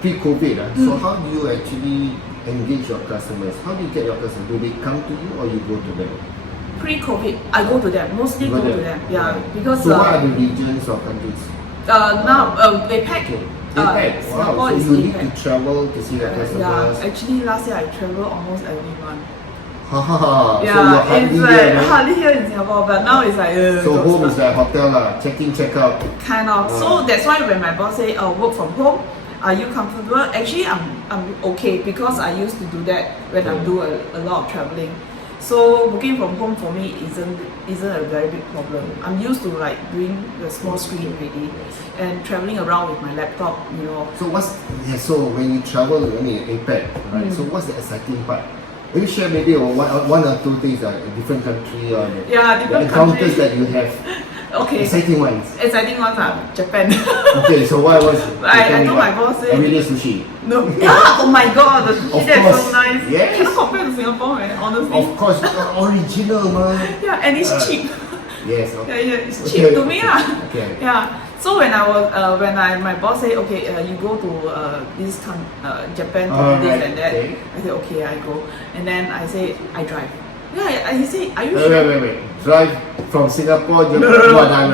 pre-COVID, so how do you actually engage your customers? How do you get your customers? Do they come to you or you go to them? Pre-COVID, I go to them, mostly go to them, yeah, because So what are the regions or countries? now APAC, APAC, Singapore wow, so is you need APAC. to travel to see your customers. Yeah, actually last year I travel almost every month. So Yeah, you're hardly it's here, like no? hardly here in Singapore, but now it's like So don't home is start. like hotel lah, check in, check out. Kind of. So that's why when my boss say, "Oh, work from home, are you comfortable?" Actually, I'm okay because I used to do that when I do a lot of traveling. So working from home for me isn't a very big problem. I'm used to like doing the small screen already and traveling around with my laptop, you know. So when you travel, I mean APAC, right? So what's the exciting part? Will you share maybe one or two things like a different country or the Different encounters countries. that you have? Okay. Exciting ones. Exciting ones are Japan. Okay, so what was I told my boss say everyday sushi. no. Yeah, oh my god, the sushi Of there is course, so nice. yes. Cannot compare to Singapore, man, honestly. Of course, original man. Yeah, and it's cheap. Yes. Yeah, it's cheap to me lah. Okay. Yeah. So when I was my boss say okay, you go to Japan to do this and that. Okay. I said okay, I go, and then I say I drive. Yeah, he say are you Wait, sure? wait. Drive from Singapore to No,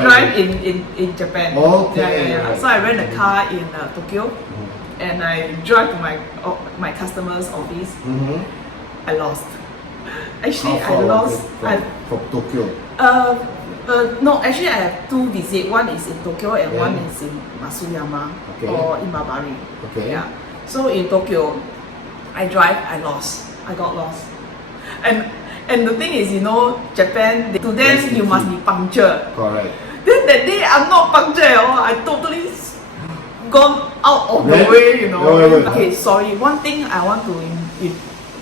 drive in Japan. Okay. Yeah. So I rent a car in Tokyo, and I drive to my customer's office. Mm-hmm. I lost. Actually, How far I lost. was it from Tokyo? No, actually I have two visits. One is in Tokyo and Yeah. one is in Masuyama Okay. or Imabari. Okay. Yeah. So in Tokyo, I drive. I got lost. And the thing is, you know, Japan, to them Yes, you must be punctured. Correct. Then that day I'm not punctured at all. I totally gone out of the Then- way, you know. Wait. Okay, sorry. One thing I want to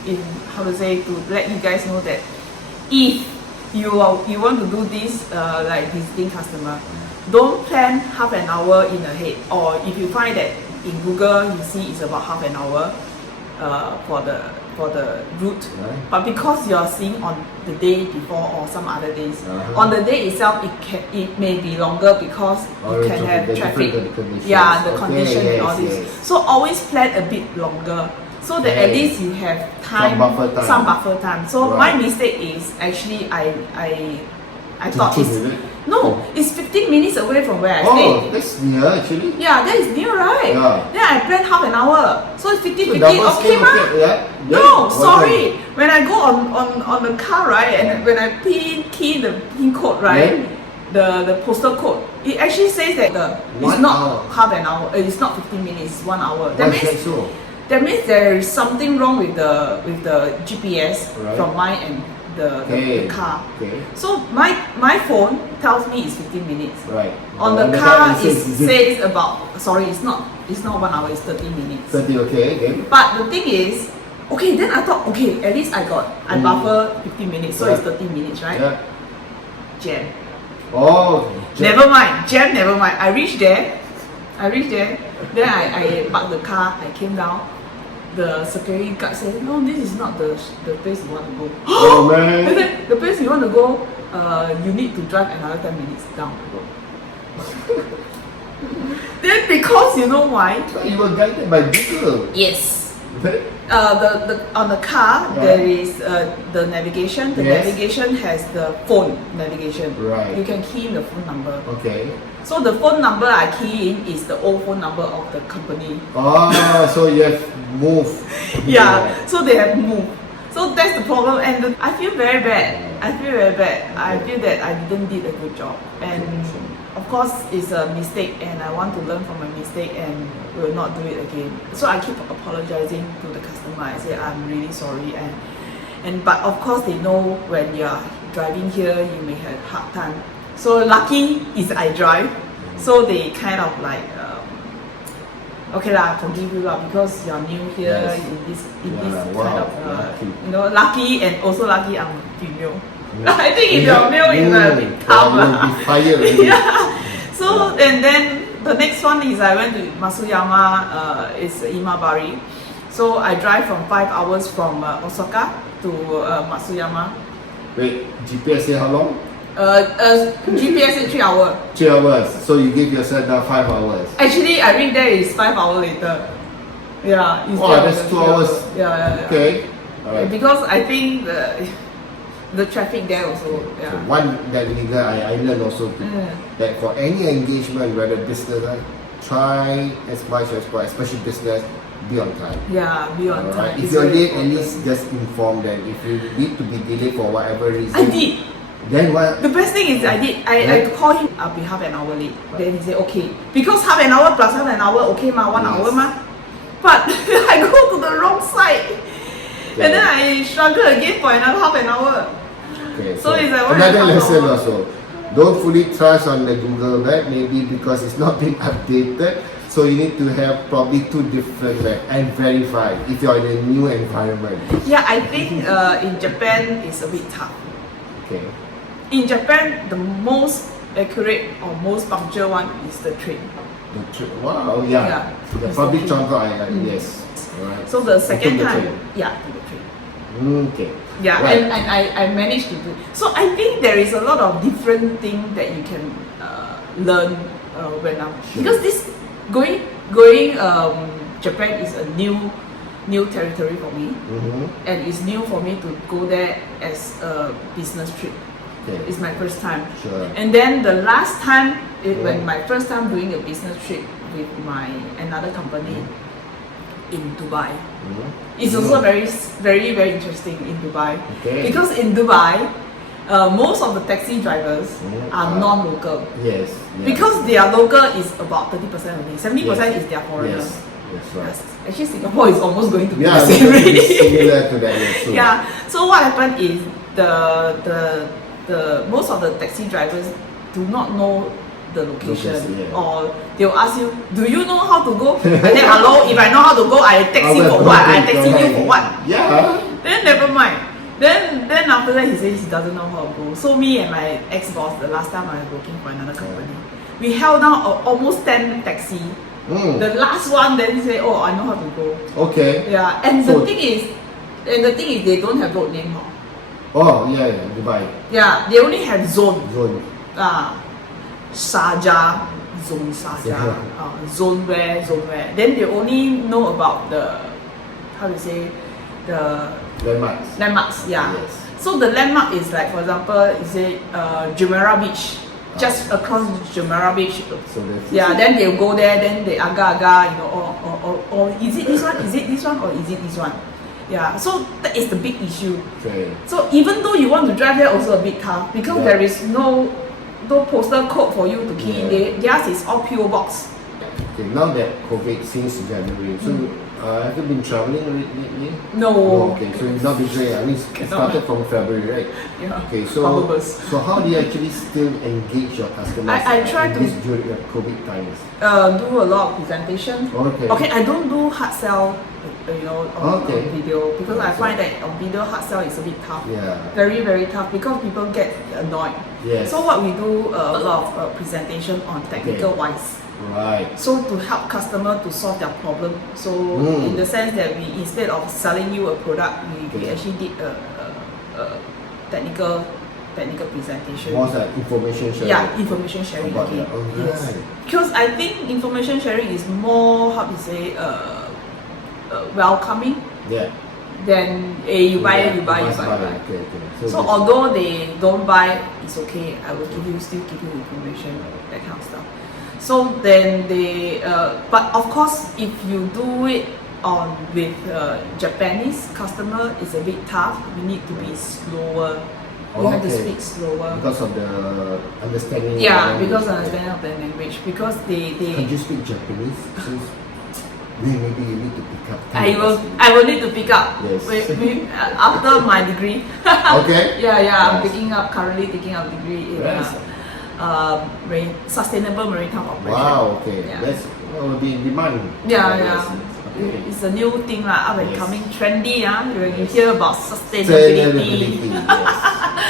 in how to say to let you guys know that if you want to do this like visiting customer, don't plan half an hour in ahead. Or if you find that in Google you see it's about half an hour for the route, Right. but because you're seeing on the day before or some other days, Uh-huh. on the day itself it may be longer because Or you can the have different traffic. conditions. Yeah, the Okay, condition and all yes, this. yes. So always plan a bit longer so that at Okay. least you have time, Some buffer time. So Right. my mistake is actually I thought Choose, it's is it? no, it's 15 minutes away from where I Oh, stay. that's near actually. Yeah, that is near, right? Yeah. Then I planned half an hour, so it's 50, So 50. double Okay, scale, ma? yeah. No, What sorry. When I go on the car, right, and when I key the pin code, right, the postal code, it actually says that it's 1 not hour. half an hour. It's not 15 minutes. 1 hour. Why That is that means so? that means there is something wrong with the GPS Right. from mine and the car. Okay. So my phone tells me it's 15 minutes. Right. On the back car it it says says about it's not 1 hour, it's 30 minutes. 30. Okay. Okay. But the thing is, okay, then I thought, okay, at least I buffer 15 minutes, so it's 30 minutes, right? Yeah. Jam. Oh. Never mind, jam, never mind. I reached there, then I parked the car, I came down. The security guard said, no, this is not the place you want to go. Oh I man. said, the place you want to go, you need to drive another 10 minutes down the road. Then because you know why? You were guided by Google. Yes. Right? On the car Yeah. there is the navigation. The Yes. navigation has the phone navigation. Right. You can key in the phone number. Okay. So the phone number I key in is the old phone number of the company. Oh, so you have moved. Yeah. So they have moved. So that's the problem, and I feel very bad. I feel that I didn't did a good job, and of course it's a mistake, and I want to learn from my mistake and will not do it again. So I keep apologizing to the customer. I say I'm really sorry, and but of course they know when you're driving here you may have hard time. So lucky is I drive, so they kind of like okay lah, forgive you lah because you're new here Yes. in this Wow, kind of lucky. you know, lucky, and also lucky I'm female. Yeah. I think if you're male it's a bit tough You will lah. be fired already. Yeah. So and then the next one is I went to Masuyama, it's Imabari. So I drive from 5 hours from Osaka to Matsuyama. Wait, GPS say how long? GPS is 3 hours. 3 hours. So you give yourself now 5 hours. Actually, I reach there is 5 hours later. Yeah, instead Oh, of that's the 2 3 hours. Yeah. Okay. Alright. Because I think the traffic there also. Yeah. So one that I learned also that for any engagement, whether business, try as much as possible, especially business, be on time. Yeah, be on Alright. time. If It's you're very late, at important. least just inform them. If you need to be delayed for whatever reason, I did. then what? The best thing is I did. I called him. I'll be half an hour late. Then he said okay because half an hour plus half an hour okay ma 1 hour ma. But I go to the wrong side, and then I struggle again for another half an hour. Okay, So it's like another 1 lesson hour. also. Don't fully trust on the Google Map, maybe because it's not been updated. So you need to have probably 2 different map and verify if you're in a new environment. Yeah, I think in Japan it's a bit tough. Okay. In Japan, the most accurate or most punctual one is the train. Wow, yeah. Yeah. The It's public okay. transport, yes. Alright. So the second Take the time, train. yeah, to the train. Okay. Yeah, Right. and I managed to do. So I think there is a lot of different things that you can learn when I'm because this going Japan is a new territory for me, and it's new for me to go there as a business trip. Okay. It's my first time. Sure. And then the last time, when my first time doing a business trip with my another company in Dubai. It's also very interesting in Dubai. Okay. Because in Dubai, most of the taxi drivers are non-local. Yes. Because their local is about 30% only. 70% is their foreigners. Yes. That's right. Yes. Actually, Singapore is almost going to be Yeah, the same it's already. similar to that. Yes, true. Yeah. So what happened is the most of the taxi drivers do not know the location, Location, yeah. or they'll ask you, do you know how to go? I say hello. If I know how to go, I taxi for what? I taxi you for what? Yeah. Then never mind. Then after that he says he doesn't know how to go. So me and my ex-boss, the last time I was working for another company, we held down almost 10 taxi. The last one then say, oh, I know how to go. Okay. Yeah, and So- the thing is they don't have road name. Huh? Oh, yeah, Dubai. Yeah, they only have zone. Zone. Sharjah, zone Sharjah, zone where. Then they only know about the, how to say, the Landmarks. landmarks. Yeah. Yes. So the landmark is like, for example, you say Jumeirah Beach, just across Jumeirah Beach. So that's Yeah, then they'll go there, then they aga, you know, or is it this one? Is it this one? Or is it this one? Yeah, so that is the big issue. Okay. So even though you want to drive there, also a bit tough because there is no postal code for you to key in. Theirs is all PO box. Okay, now that COVID since January, so have you been traveling lately? No. Oh, okay, so you've not been traveling. I mean, it started from February, right? Yeah. Okay, so Bubbles. so how do you actually still engage your customers? I try in to- this during the COVID times. Do a lot of presentation. Okay. Okay, I don't do hard sell, on Okay. video because I find that on video hard sell is a bit tough. Yeah. Very tough because people get annoyed. Yes. So what we do a lot of presentation on technical wise. Right. So to help customer to solve their problem. So in the sense that we instead of selling you a product, we actually did a technical presentation. More like information sharing. Yeah, information sharing About again. that. Oh, Yes. right. Because I think information sharing is more, how to say, welcoming Yeah. than you buy. must Okay. So this- although they don't buy, it's okay. I will still give you information, that kind of stuff. So then but of course, if you do it with Japanese customer, it's a bit tough. You need to be slower. You have to Okay. speak slower. because of the understanding. Yeah, of because language. understanding of the language. Because Can they you speak Japanese? Since maybe you need to pick up. I will need to pick up Yes. after my degree. Okay. I'm Nice. currently taking up degree in Nice. sustainable maritime operation. Wow. Okay. Yeah. That will be in demand. Yeah. Yes. Okay. It's a new thing lah, up and Yes. coming, trendy. When you Yes. hear about Sustainability. sustainability. Yes.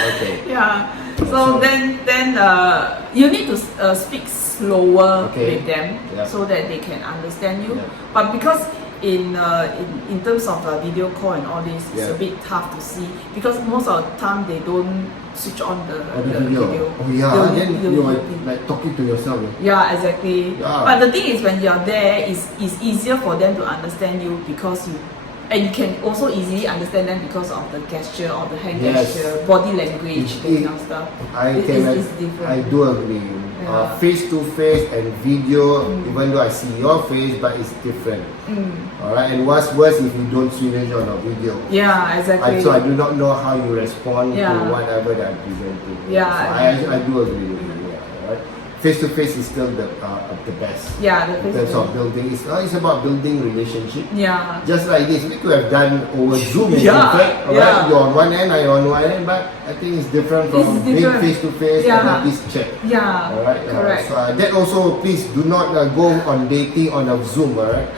Okay. Yeah. So then you need to speak slower Okay. with them Yeah. so that they can understand you. Yeah. But because in terms of video call and all this, it's a Yeah. bit tough to see because most of the time they don't switch on the video. Oh yeah, They'll- then they'll- you are like talking to yourself. Yeah, exactly. Yeah. But the thing is, when you're there, it's easier for them to understand you because you, and you can also easily understand them because of the gesture or the hand Yes. gesture, body language, It- that it- kind of stuff. I It- can it's- like, it's different. I do agree. Yeah. Face to face and video, even though I see your face, but it's different. Alright, and what's worse if you don't see it on a video. Yeah, exactly. So I do not know how you respond Yeah. to whatever that I'm presenting. Yeah, So I do agree with you. Yeah, right? Face to face is still the best. Yeah, the In terms of building, it's about building relationship. Yeah. Just like this, we could have done over Zoom. In Yeah, fact, alright? yeah. You're on one end, I'm on one end, but I think it's different from It's being different. face to face and Yeah. have this chat. Yeah. Alright, Correct. so that also, please do not go on dating on a Zoom. Alright,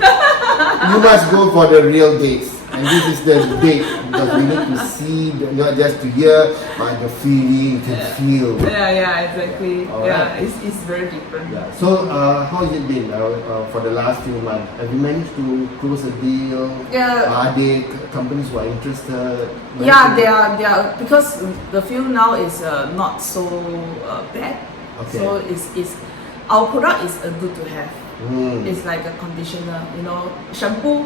you must go for the real dates, and this is the date because we need to see, not just to hear, but the feeling, to feel. Yeah, exactly. Alright. Yeah, it's very different. Yeah. So, how has it been for the last few months? Have you managed to close a deal? Yeah. Are there companies who are interested? Yeah, they are because the field now is not so bad. Okay. So it's our product is good to have. It's like a conditioner, you know, shampoo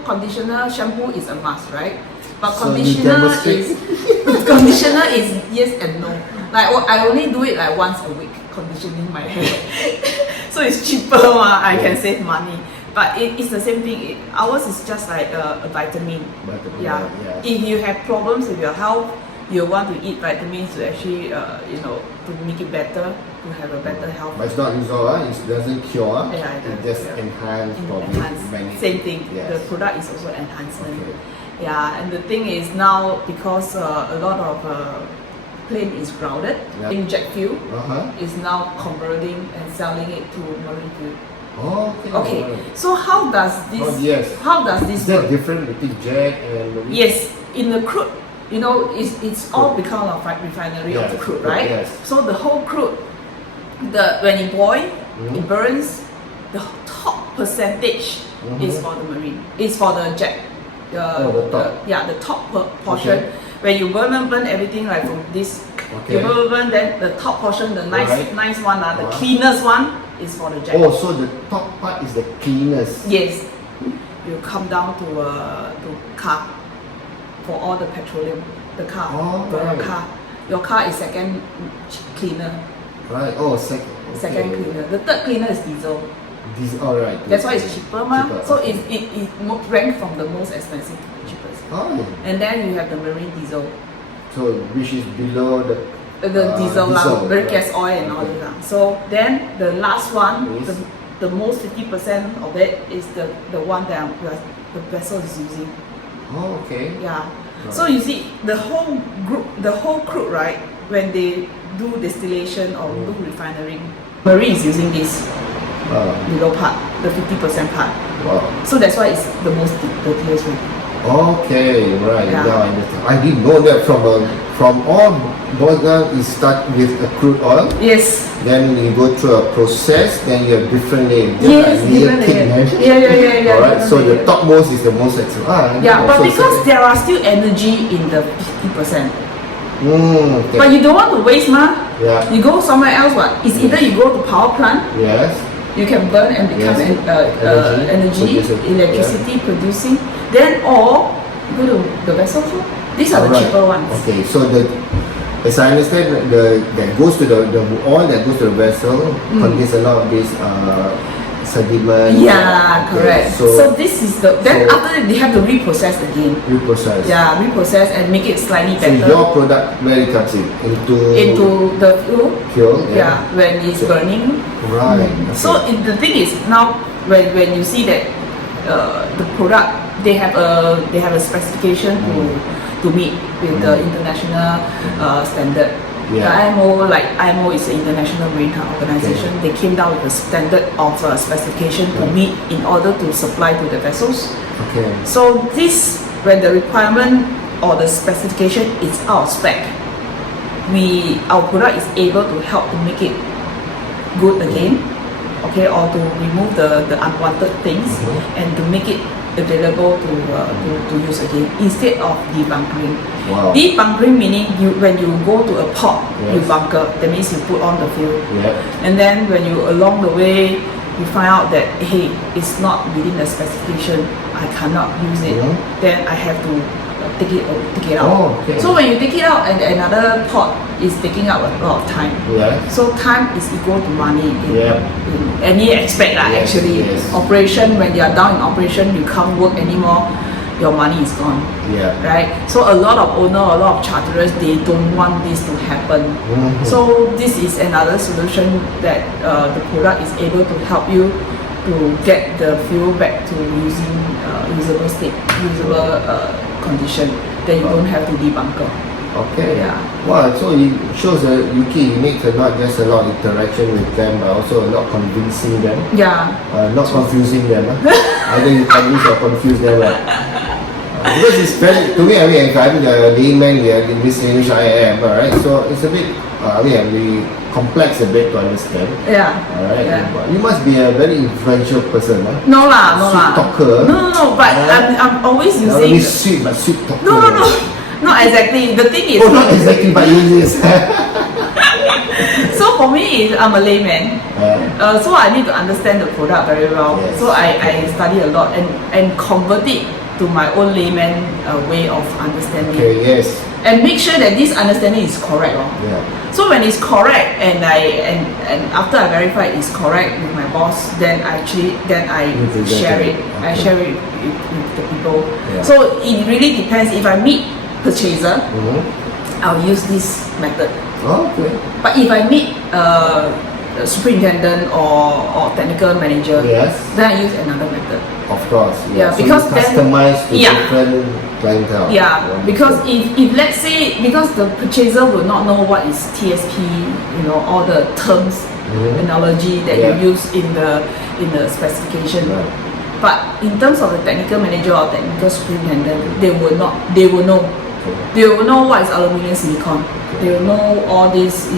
is a must, right? But So you conditioner demonstrate. is conditioner is yes and no. Like I only do it like once a week, conditioning my hair. So it's cheaper, I can save money. But it's the same thing. Ours is just like a vitamin. Yeah. If you have problems with your health, you want to eat vitamins to actually, to make it better, to have a better health. But it's not resolve, it doesn't cure, Yeah, it it does, just yeah. enhance probably many. Same thing. Yes. The product is also enhancement. Okay. Yeah, and the thing is now because a lot of plane is grounded, Yeah. in jet fuel Uh-huh. is now converting and selling it to marine fuel. Oh, okay. Okay, Alright. so how does this? Oh, yes. How does this Is that work? different between jet and marine? Yes, in the crude, it's all because of refinery of the Yes, crude, right? yes. So the whole crude, when it boils, Mhm. it burns. The top percentage is Mhm. for the marine. It's for the jet. The top. The top portion. Okay. When you burn everything like from this, Okay. you burn, then the top portion, the Right. nice one, the Uh-huh. cleanest one is for the jet. Oh, so the top part is the cleanest. Yes, you come down to car for all the petroleum. The car, Oh, for right. your car. Your car is second cleaner, Right. Oh, second. second cleaner. The third cleaner is diesel. This, all right. That's why it's cheaper, ma. Cheaper, So okay. it rank from the most expensive to the cheapest. Oh, And then you have the marine diesel, so which is below the diesel, very right. gas oil and all that. lah. So then the last one, Is? the most 50% of it is the one that the vessel is using. Oh, okay. Yeah. Right. So you see, the whole crude, right? When they do distillation or do refinery, marine is using this below part, the 50% part. Wow. So that's why it's the most dirtiest one. Okay, right. Yeah. Now I understand. I didn't know that from all burger is start with a crude oil, Yes. then you go through a process, then you have different layers. Yes, different cake, layer. man. Yeah. Alright, so the different layer. topmost is the most expensive. Yeah, but so because second- there are still energy in the 50%. okay. But you don't want to waste, ma. Yeah. You go somewhere else, what? It's either you go to power plant, Yes. you can burn and become Yes. energy, Producer. electricity producing, then or go to the vessels. These are the Alright. cheaper ones. Okay, so as I understand, that goes to the oil that goes to the vessel contains a lot of this sediment. Yeah, correct. Okay, So this is then so- after that they have to reprocess again. reprocess. Yeah, reprocess and make it slightly So better your product where it comes in into the fuel. fuel. Yeah, when it's burning. Right. Okay. So the thing is now when you see that the product they have a specification to meet with the international standard. Yeah. The IMO is the International Maritime Organization. They came down with a standard of specification to Right. meet in order to supply to the vessels. Okay. So this when the requirement or the specification is out of spec, our product is able to help to make it good again, okay, or to remove the unwanted things and to make it available to use again instead of debunkering. Wow. Debunkering meaning when you go to a port, Yes. you bunker. That means you put on the fuel. Yeah. And then when you along the way you find out that hey, it's not within the specification, I cannot use it, Mhm. then I have to take it out. Oh, okay. So when you take it out and another port is taking up a lot of time. Yeah. So time is equal to money in any aspect lah, Yes, actually. yes. Operation, when you are down in operation, you can't work anymore, your money is gone. Yeah. Right? So a lot of owner, a lot of charterers, they don't want this to happen. Mhm. So this is another solution that the product is able to help you to get the fuel back to using usable state, usable condition, that you don't have to debunker. Okay. Yeah. Wow, so it shows that Yuki makes not just a lot of interaction with them, but also a lot convincing them. Yeah. Not confusing them. Either you convince or confuse them. Because it's very, to me, I mean, if I'm the layman here, in this English I am, alright? So it's a bit, really complex a bit to understand. Yeah. Alright? Yeah. But you must be a very influential person. No lah, no Sweet lah. talker. No, but I'm always Not only using. sweet, but sweet talker. No. Not exactly. The thing is. Oh, not exactly, but you use. So for me, I'm a layman. So I need to understand the product very well. Yes. So I study a lot and convert it to my own layman way of understanding. Okay, yes. And make sure that this understanding is correct. Yeah. So when it's correct and after I verify it's correct with my boss, then I You present share it. it. I share it with the people. Yeah. So it really depends. If I meet purchaser, Mm-hmm. I'll use this method. Oh, okay. But if I meet a superintendent or technical manager, Yes. then I use another method. Of course. Yeah, So because you then- customize to Yeah. different clientele. Yeah, Wonderful. because if let's say, because the purchaser will not know what is TSP, all the terms, Mhm. analogy that Yeah. you use in the specification. Right. But in terms of the technical manager or technical superintendent, they will know. Okay. They will know what is aluminium silicon. They will know all this,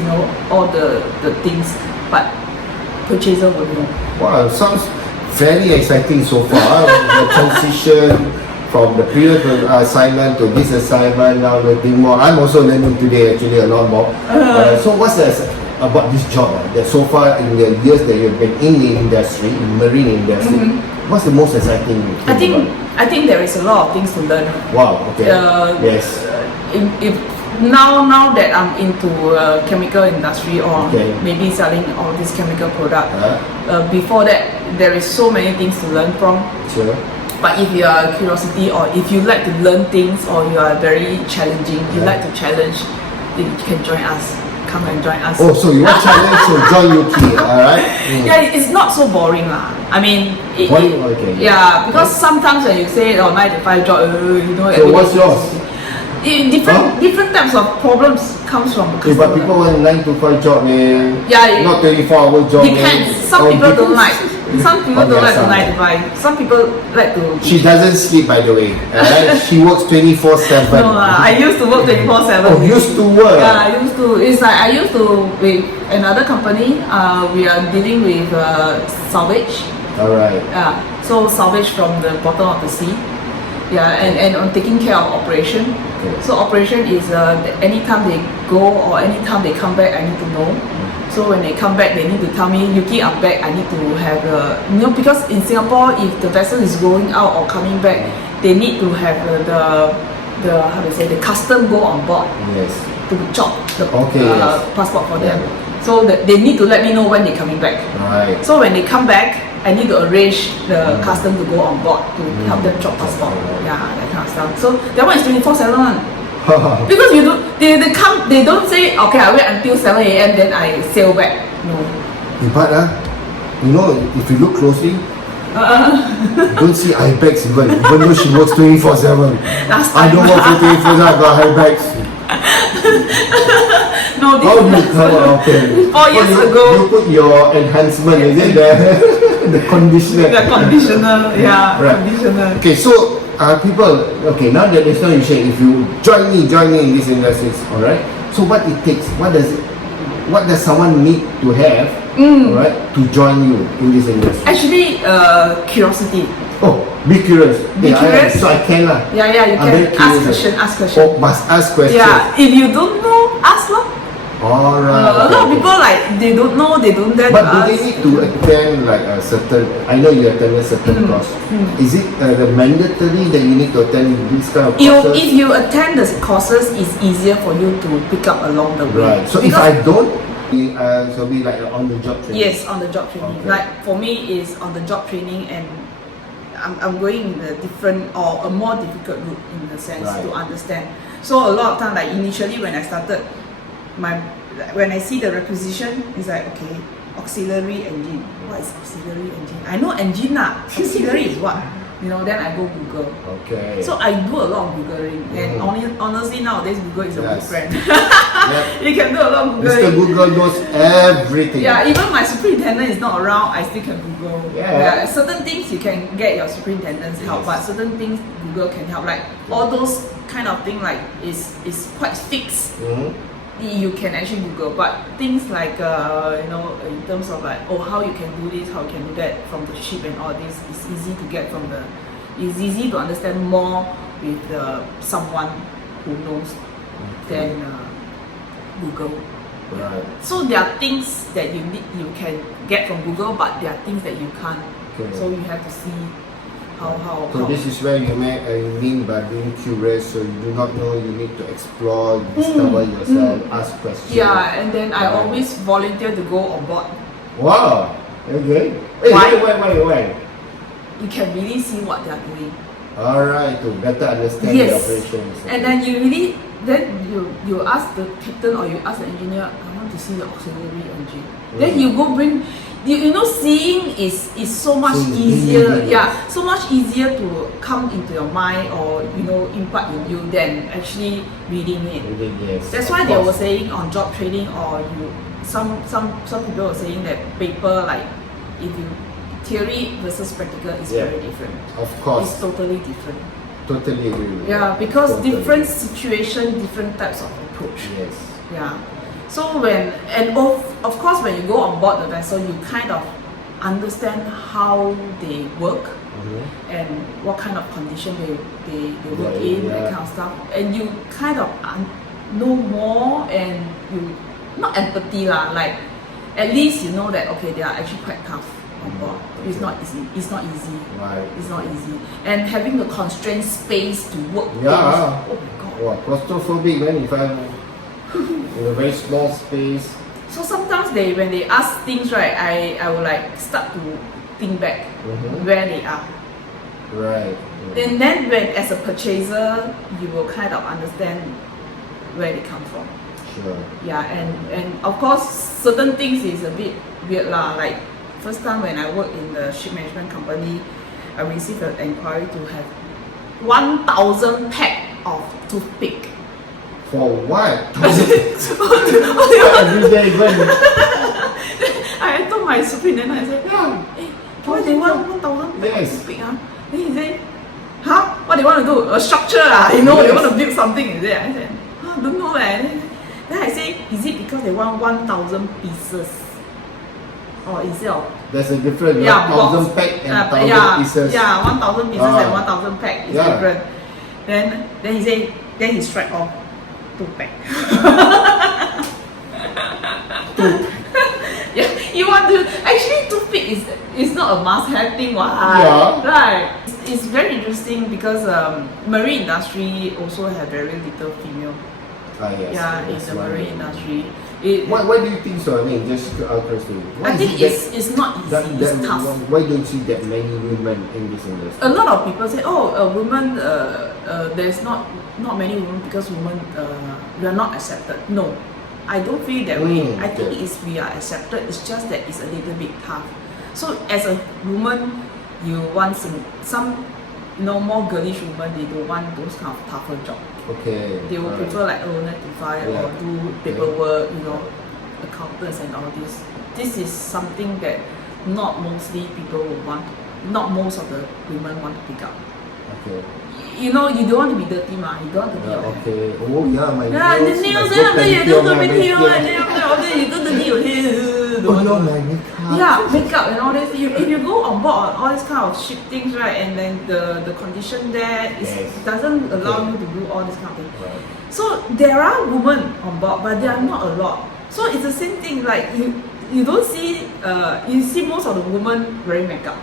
all the things. But purchaser will know. Wow, sounds very exciting so far. The transition from the previous assignment to this assignment, now learning more. I'm also learning today actually a lot more. So what's about this job that so far in the years that you've been in the industry, in marine industry, what's the most exciting thing I think there is a lot of things to learn. Wow, okay. Yes. If now that I'm into chemical industry or Okay. maybe selling all this chemical product, Uh, before that there is so many things to learn from. sure. But if you are curiosity or if you like to learn things or you are very challenging, you like to challenge, then you can join us. Come and join us. Oh, so you want challenge, so join Yuki, alright? Yeah, it's not so boring lah. I mean, Boring? Okay. yeah, because sometimes when you say 9 to 5 job, So what's yours? Different types of problems comes from the Okay, customer. but people want 9 to 5 job, man. Yeah, Not 24-hour job. Depends. Man. Some Oh, people don't depends. like. Some people Oh, don't yeah, like the some. 9 to 5. Some people like to. She doesn't sleep, by the way. Alright? She works 24/7. No lah, I used to work 24/7. Oh, used to work. Yeah, I used to. It's like I used to with another company. We are dealing with salvage. Alright. Yeah, so salvage from the bottom of the sea. Yeah, and on taking care of operation. Okay. So operation is anytime they go or anytime they come back, I need to know. So when they come back, they need to tell me, Yuki, I'm back. I need to have because in Singapore, if the vessel is going out or coming back, they need to have the how to say the custom go on board Yes. to chop the Okay, yes. passport for them. Yeah. So that they need to let me know when they're coming back. Right. So when they come back, I need to arrange the custom to go on board to help them chop passport. Yeah, that kind of stuff. So that one is 24/7 one. Because they come, they don't say, okay, I wait until 7 a.m. then I sail back. No. But if you look closely, you don't see eye bags even though she works 24/7. Last I time. don't work for 24/7, I got eye bags. No, How do you cover up there? 4 years you, ago. You put your enhancement, is it the conditioner? The conditioner, yeah, Right. conditioner. Okay, so people, okay, now that there's no issue, if you join me in this industry, alright? So what it takes, what does someone need to have, alright, to join you in this industry? Actually, curiosity. Oh, Be curious. Be Yeah, curious. so I can lah. Yeah, you I'm very can ask curious. question. Oh, must ask questions. Yeah, if you don't know, ask lor. Alright. A lot of people like they don't know, they don't dare But to do ask. they need to attend like a certain? I know you attend a certain course. Is it mandatory that you need to attend this kind of courses? If you attend the courses, it's easier for you to pick up along the way. Right. So if Because- I don't, so be like on the job training. Yes, on the job training. Okay. Like for me, is on the job training, and I'm going in a different or a more difficult route in the sense Right. to understand. So a lot of time, like initially when I started, when I see the requisition, it's like okay, auxiliary engine. What is auxiliary engine? I know engine lah. Auxiliary is what? You know, then I go Google. Okay. So I do a lot of Googling, and honestly nowadays Google is a good Yes. friend. Yep. You can do a lot of Mr. Googling. Google knows everything. Yeah, even my superintendent is not around, I still can Google. Yeah. Certain things you can get your superintendent's help, Yes. but certain things Google can help. Like all those kind of thing, like is quite fixed. Mhm. You can actually Google, but things like you know, in terms of like how you can do this, how you can do that from the ship and all this, it's easy to get from the. It's easy to understand more with someone who knows than Google. Right. So there are things that you can get from Google, but there are things that you can't. Okay. So you have to see how. So this is where you mean by being curious. So you do not know, you need to explore, discover yourself, ask questions. Yeah, and then I Right. always volunteer to go on board. Wow. Okay. Hey, Why? Why? You can really see what they are doing. All right. To better understand the operations. And then you ask the captain or you ask the engineer, I want to see the auxiliary engine. Then you go bring. You know, seeing is so much So easier. easy. Yeah, so much easier to come into your mind or you know input in you than actually reading it. Yes. That's of why they course. were saying on job training or some people were saying that paper, like if you theory versus practical is Yeah. very different. Of course. It's totally different. Totally agree with Yeah, that. because Totally. different situation, different types of approach. Yes. Yeah. So of course when you go on board the vessel, you kind of understand how they work and what kind of condition they work Right, in, yeah. that kind of stuff. And you kind of know more, and you not empathy lah, like at least you know that okay, they are actually quite tough on board. It's not easy. It's not easy. Right. It's not easy. And having the constrained space to work Yeah. things. Oh my god. Wow, claustrophobic man, if I'm in a very small space. So sometimes when they ask things, right, I will like start to think back where they are. Right. Yeah. And then as a purchaser, you will kind of understand where they come from. Sure. Yeah, and of course certain things is a bit weird lah. Like first time when I worked in the ship management company, I received an inquiry to have 1,000 pack of toothpick. For what? I Every day when told my superintendent, I said, why they want 1,000 pack of Yes. toothpick? Then he said, huh? What they want to do? A structure they Yes. want to build something, is it? I said, don't know Then I say, is it because they want 1,000 pieces? Or instead of there's a difference. yeah, 1,000 box. pack and 1,000 yeah, pieces. Yeah, 1,000 pieces Ah. and 1,000 pack is Yeah. different. Then he say, then he strike off 2 pack. Yeah, you want to actually toothpick is not a must-have thing, Yeah. right? It's very interesting because marine industry also have very little female. Yes. Yeah, in that's the why. marine industry. Why do you think so? I mean, just to question. I think it's not easy. It's tough. Why don't you see that many women in this industry? A lot of people say, oh, a woman, there's not many women because women, we are not accepted. No, I don't feel that way. I think okay. we are accepted. It's just that it's a little bit tough. So as a woman, you want some more girlish women. They don't want those kind of tougher job. Okay. They will alright. prefer like 9 to 5 Yeah. or do paperwork, accountants and all this. This is something that not mostly people will want. Not most of the women want to pick up. Okay. You don't want to be dirty, ma. You don't want to be Yeah, your hair. okay. Oh yeah, my Yeah, the nails. nails, must then go after you do pedicure, the my video, pedicure. and then after you do dirty your hair. don't Oh, want no, to. my makeup. Yeah, makeup and all this. If you go on board on all this kind of ship things, right, and then the condition there is Yes. doesn't allow Okay. you to do all this kind of thing. Right. So there are women on board, but there are not a lot. So it's the same thing. Like you don't see you see most of the women wearing makeup.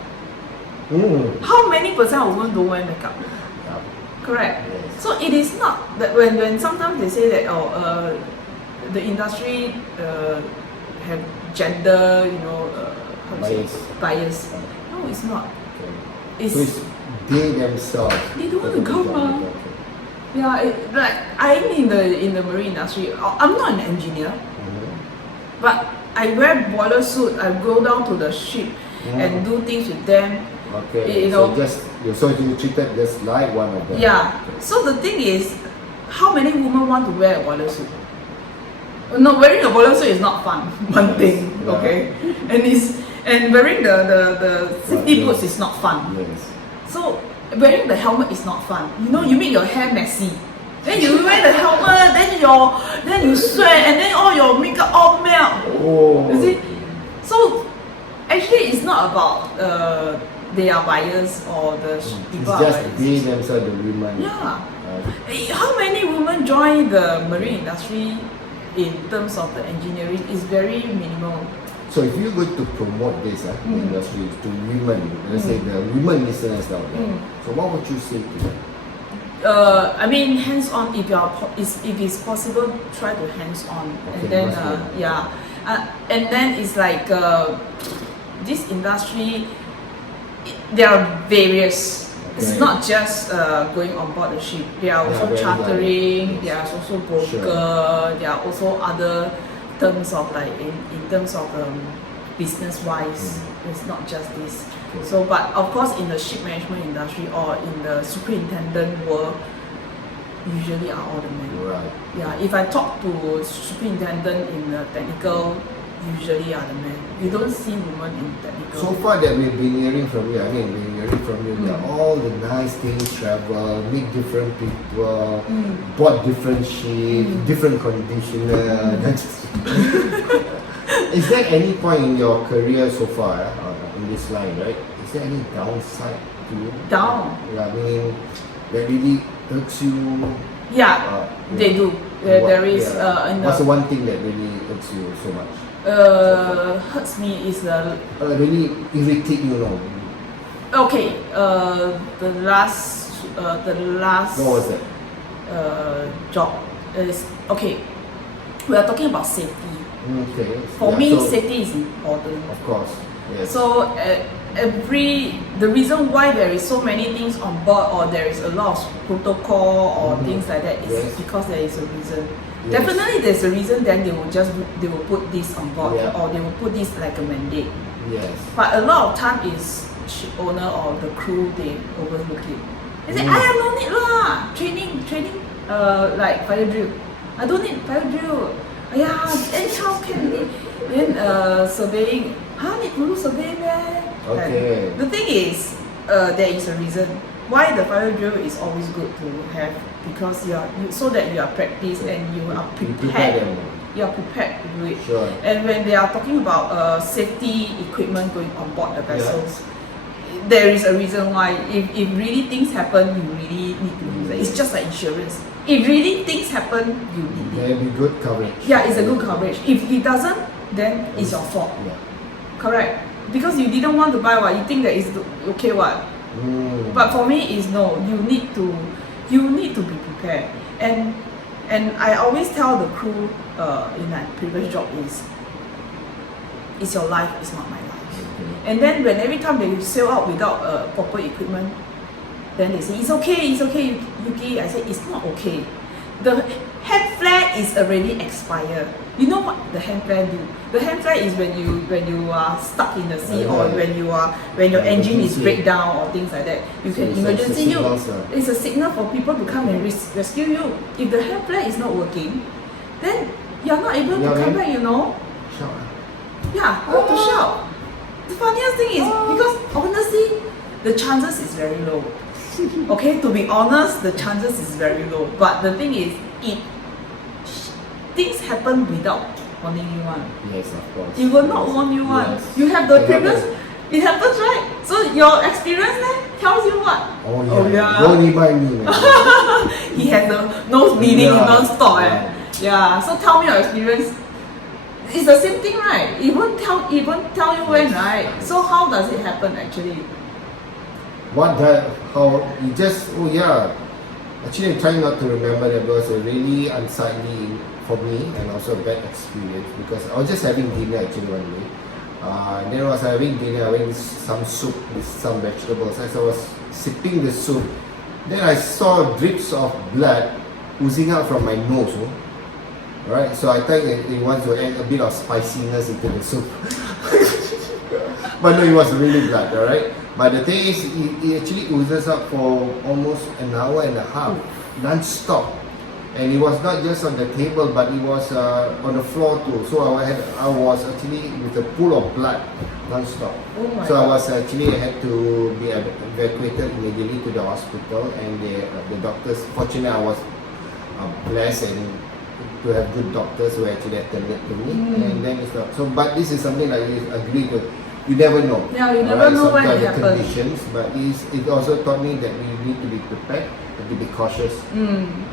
How many percent of women don't wear makeup? Yeah. Correct. Yes. So it is not that when sometimes they say that the industry have gender how to say, Bias. bias. No, it's not. Okay. It's So it's they themselves. They don't want to go, ma. Okay. yeah. Like I'm in the marine industry. I'm not an engineer, but I wear boiler suit. I go down to the ship and do things with them. Okay. You so know. so you treated just like one of them. Yeah. So the thing is, how many women want to wear a boiler suit? No, wearing a boiler suit is not fun. One thing, Yeah. okay, and wearing the safety Yes. boots is not fun. Yes. So wearing the helmet is not fun. You know, you make your hair messy. Then you wear the helmet, then you sweat, and then all your makeup all melt. Oh. You see? So actually, it's not about they are biased or the It's people are just biased. they themselves, the women. Yeah. How many women join the marine industry in terms of the engineering is very minimal. So if you were to promote this the industry to women, let's say the women listeners out there, so what would you say to them? I mean, hands-on. If it's possible, try to hands-on, Okay, and then must be. and then it's like this industry. There are various. It's Okay. not just going on board the ship. There are also very chartering. varied. There are also broker. Sure. There are also other terms of like in terms of business-wise. It's not just this. Okay. So, but of course, in the ship management industry or in the superintendent world, usually are all the men. Right. Yeah, if I talk to superintendent in the technical, usually are the men. You don't see women in technical. So far that we've been hearing from you, they are all the nice things, travel, meet different people, bought different ships, different conditioner. Is there any point in your career so far in this line, right? Is there any downside to you? Down. Yeah, I mean, that really irks you. Yeah, they do. There is in What's the the one thing that really irks you so much? hurts me is the Really irritate you, no? okay. The last What was that? job is okay. We are talking about safety. Okay. For Yeah, me, so- safety is important. Of course. Yes. So the reason why there is so many things on board or there is a lot of protocol or things like that is Yes. because there is a reason. Yes. Definitely there's a reason, then they will put this on board Yeah. or they will put this like a mandate. Yes. But a lot of time is ship owner or the crew, they overlook it. They say, I no need lah, training, like fire drill. I don't need fire drill. Yeah, anyhow can need. Then surveying, need to do surveying meh? Okay. The thing is, there is a reason why the fire drill is always good to have, because so that you are practiced and you are You prepare prepared. them. You are prepared to do it. Sure. And when they are talking about safety equipment going on board the vessels, there is a reason why. If really things happen, you really need to use it. It's just like insurance. If really things happen, you need it. There will be good coverage. Yeah, it's a good coverage. If it doesn't, then it's your fault. Yeah. Correct. Because you didn't want to buy what, you think that it's okay what. But for me, it's no. You need to be prepared. And I always tell the crew in my previous job is, it's your life, it's not my life. Okay. And then when every time they sail out without proper equipment, then they say, it's okay, Yuki. I say, it's not okay. The hand flare is already expired. You know what the hand flare do? The hand flare is when you are stuck in the sea or when your engine is breakdown or things like that. You So can it's a emergency you. signal, sir. It's a signal for people to come and rescue you. If the hand flare is not working, then you are not able to come back. Shout. Yeah, I want to shout. The funniest thing is because honestly, the chances is very low. Okay, to be honest, the chances is very low. But the thing is, things happen without warning you one. Yes, of course. It will not warn you one. Yes. You have the It previous. happens. It happens, right? So your experience then tells you what? Oh yeah. Oh, yeah. Don't remind me, man. He has the nose bleeding Yeah. non-stop. Yeah. Yeah. So tell me your experience. It's the same thing, right? It won't tell you when, right? So how does it happen actually? How you just, oh yeah. Actually, I'm trying not to remember that, because it was really unsightly for me and also a bad experience, because I was just having dinner actually one day. Then I was having dinner, having some soup with some vegetables. As I was sipping the soup, then I saw drips of blood oozing out from my nose. Oh. Right, so I think it wants to add a bit of spiciness into the soup. But no, it was really blood, alright? But the thing is, it actually oozes up for almost an hour and a half, non-stop. And it was not just on the table, but it was on the floor too. So I was actually with a pool of blood, non-stop. Oh my So I God. was actually had to be evacuated immediately to the hospital, and the doctors, fortunately I was blessed and to have good doctors who actually attended to me. And then it's not so, but this is something that you agree to. You never know. Yeah, you never know when it Sometimes the happens. conditions, but it also taught me that we need to be prepared and to be cautious.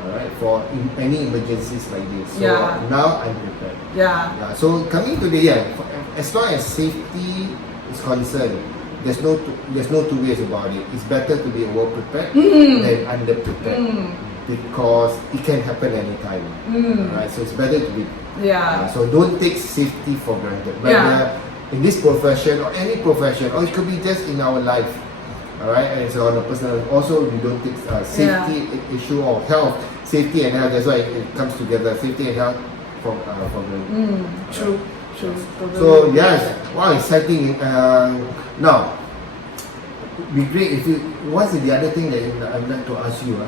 Alright, for any emergencies like this. So Yeah. now I'm prepared. Yeah. Yeah, so coming to the as long as safety is concerned, there's no two ways about it. It's better to be well prepared than under prepared, because it can happen anytime. Alright, so it's better to be. Yeah. So don't take safety for granted. But Yeah. in this profession or any profession, or it could be just in our life. Alright, and so on a personal. Also, we don't take safety issue or health, safety and health. That's why it comes together. Safety and health for granted. True. Totally. So yes, wow, exciting. Now, be great if you. What's the other thing that I'd like to ask you? I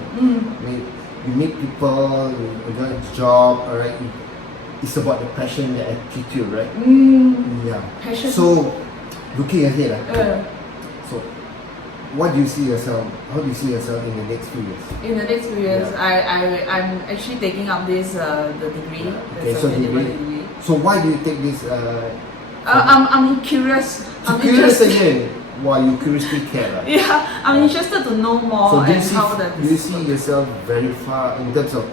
mean, you meet people, you got a job, alright. It's about the passion, the attitude, right? Yeah. Passion. So, looking ahead, Uh, so what do you see yourself? How do you see yourself in the next few years? in the next few years, I'm actually taking up this the degree. Okay, the so sustainable degree. So why do you take this? I'm curious. I'm Curious interested. again. Why you curiously care, right? Yeah, I'm interested to know more So do you and see, how that do you see yourself very far in terms of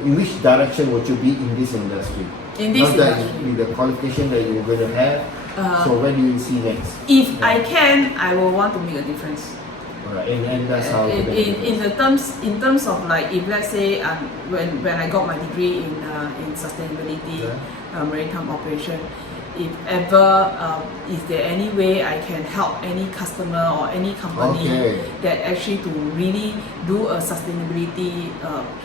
in which direction would you be in this industry? In this Not that industry. with the qualification that you're going to have. So where do you see next? If I can, I will want to make a difference. Alright, and that's how. In terms of like, if let's say when I got my degree in sustainability, maritime operation, if ever is there any way I can help any customer or any company that actually to really do a sustainability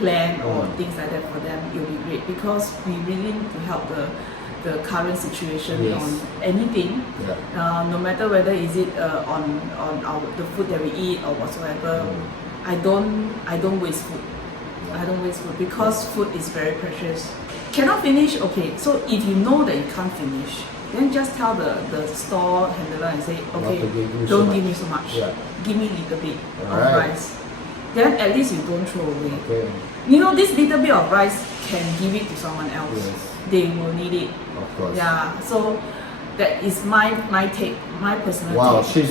plan or things like that for them, it will be great, because we really need to help the current situation on anything, no matter whether is it on the food that we eat or whatsoever. I don't waste food. I don't waste food, because food is very precious. Cannot finish, okay, so if you know that you can't finish, then just tell the store handler and say, okay, don't give me so much, give me a little bit of rice. Then at least you don't throw away. You know, this little bit of rice can give it to someone else. They will need it. Of course. Yeah, so that is my take, my personal Wow, take.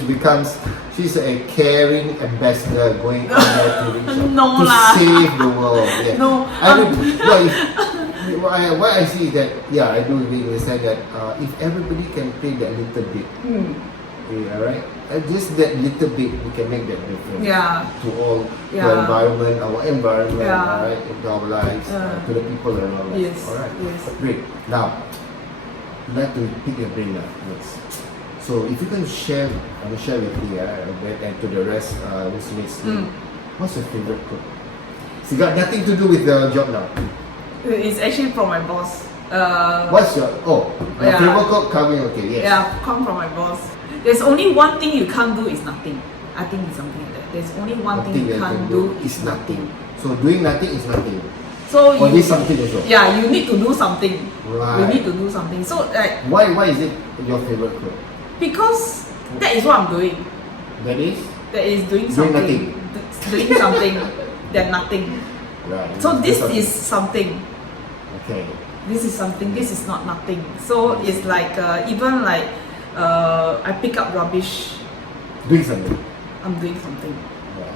she's a caring ambassador going out there to reach out, No to lah. save the world. Yeah. No, What I see is that I do really understand that if everybody can play that little bit, right? Just that little bit, we can make that difference. To all, to our environment, right? To our lives, to the people around us. Yes. All right. Yes. Great. Now, I'd like to pick your brain now. Next. So if you can share, I will share with me and to the rest listeners. What's your favorite quote? It's got nothing to do with the job now. It's actually from my boss. What's your favorite quote coming? Okay, yes. Yeah, come from my boss. There's only one thing you can't do is nothing. I think it's something like that. There's only one thing you can't do is nothing. So doing nothing is nothing. So Or this something also. Yeah, you need to do something. Right. You need to do something. So like, Why is it your favorite quote? because that is what I'm doing. That is? That is doing Doing something. nothing. Doing something than nothing. Right. So this Something. is something. Okay. this is something, this is not nothing. So it's like even like I pick up rubbish, Doing something. I'm doing something.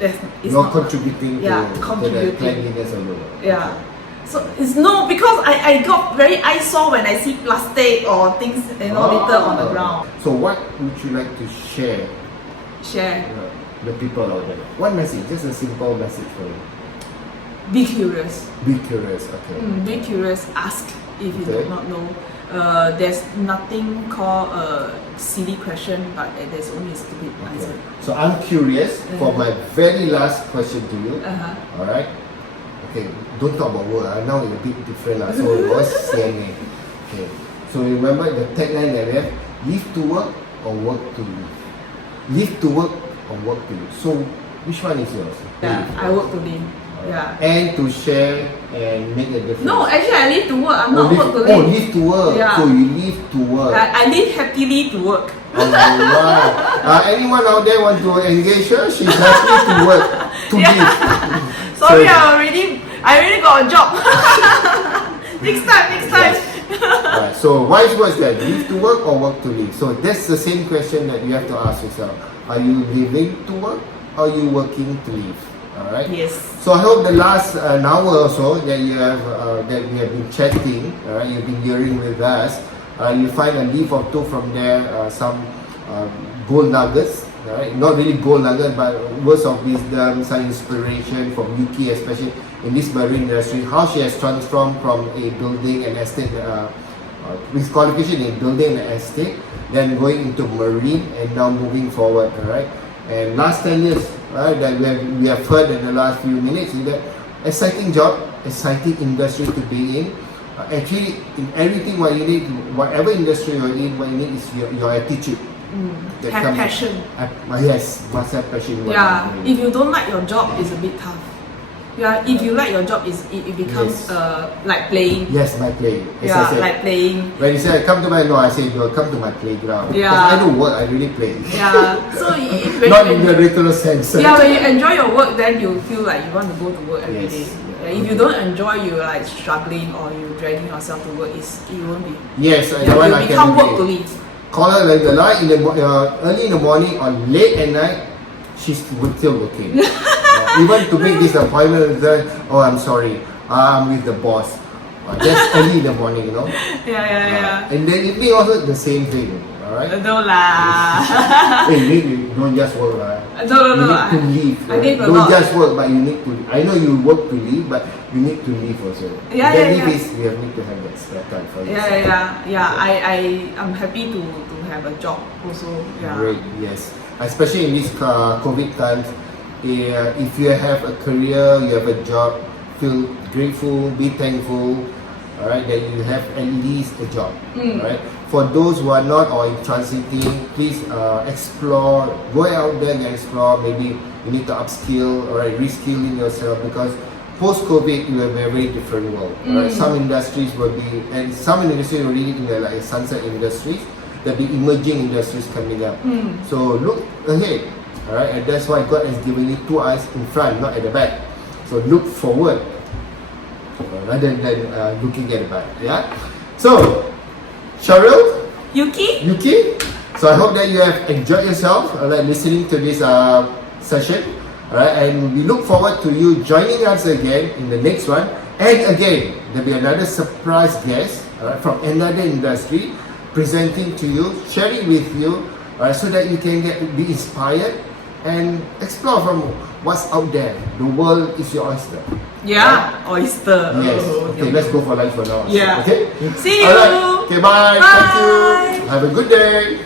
Yeah. It's You're not contributing Yeah, to contributing. the cleanliness of the world. Yeah. So it's no, because I got very eyesore when I see plastic or things litter on the ground. So what would you like to share Share. the people out there? One message, just a simple message for you. Be curious. Be curious, okay. Be curious. Ask if you Okay. do not know. There's nothing called a silly question, but there's only a stupid answer. So I'm curious for my very last question to you. Uh-huh. Alright? Okay, don't talk about work. Now it's a bit different. So what's CNA? Okay. So remember the tagline that we have? Live to work or work to live? Live to work or work to live? So which one is yours? Yeah, Live. I work to live. Yeah. And to share and make a difference. No, actually I live to work. I'm not live, work to live. live to work. Yeah. So you live to work. I live happily to work. Alright. Anyone out there want to engage her? She's happy to work, to live. Sorry, So- I already got a job. next time. Right, so wise words that live to work or work to live. So that's the same question that you have to ask yourself. Are you living to work or are you working to live? Alright? Yes. So I hope the last an hour or so that you have that we have been chatting, alright, you've been hearing with us, you find a leaf or two from there, some gold nuggets, alright, not really gold nuggets, but words of wisdom, some inspiration from Yuki, especially in this marine industry, how she has transformed from a building and estate with qualification in building and estate, then going into marine and now moving forward, alright. And last 10 years, right, that we have heard in the last few minutes is that exciting job, exciting industry to be in. Actually, in everything what you need, whatever industry you're in, what you need is your attitude. That Have comes- passion. Yes, must have passion. in what Yeah. you're doing. If you don't like your job, it's a bit tough. Yeah. If you like your job, it becomes Yes. like playing. Yes, my play. As I Yeah, said, like playing. when you say come to my I say you come to my playground. Yeah. Because I don't work, I really play. Yeah. So when Not you in the regular sense. yeah, when you enjoy your work, then you feel like you want to go to work every Yes. day. Yeah, if you don't enjoy, you like struggling or you dragging yourself to work, it won't be. Yes, You, the one you I become can work to relate. live. Call her like the light in the early in the morning or late at night, she's still working. Even to make this appointment, oh I'm sorry, I'm with the boss. Just early in the morning, you know. Yeah. And then evening also the same thing. Alright. No lah. Hey, you don't just work, right? No. You need to leave. I think a Don't lot. just work, but you need to. I know you work to leave, but you need to leave also. Yeah, That yeah, leave yeah. is you have need to have that time for yourself. Yeah. I'm happy to have a job also. Yeah. Great, yes. Especially in these COVID times, if you have a career, you have a job, feel grateful, be thankful, alright, that you have at least a job. Alright. For those who are not or in transiting, please explore, go out there and explore. Maybe you need to upskill, alright, reskilling yourself because post-COVID, you have a very different world. Alright. Some industries will be, and some industries already in the like sunset industries. There'll be emerging industries coming up. So look ahead, alright, and that's why God has given you two eyes in front, not at the back. So look forward rather than looking at the back. Yeah. So, Cheryl, Yuki. So I hope that you have enjoyed yourself, like listening to this session. Alright, and we look forward to you joining us again in the next one. And again, there'll be another surprise guest, alright, from another industry, presenting to you, sharing with you, so that you can be inspired and explore from what's out there. The world is your oyster. Yeah. Oyster. Yes. Oh, Okay, let's go for lunch for now. Yeah. Okay. See you. Alright. Okay. Bye. Bye. Thank you. Have a good day.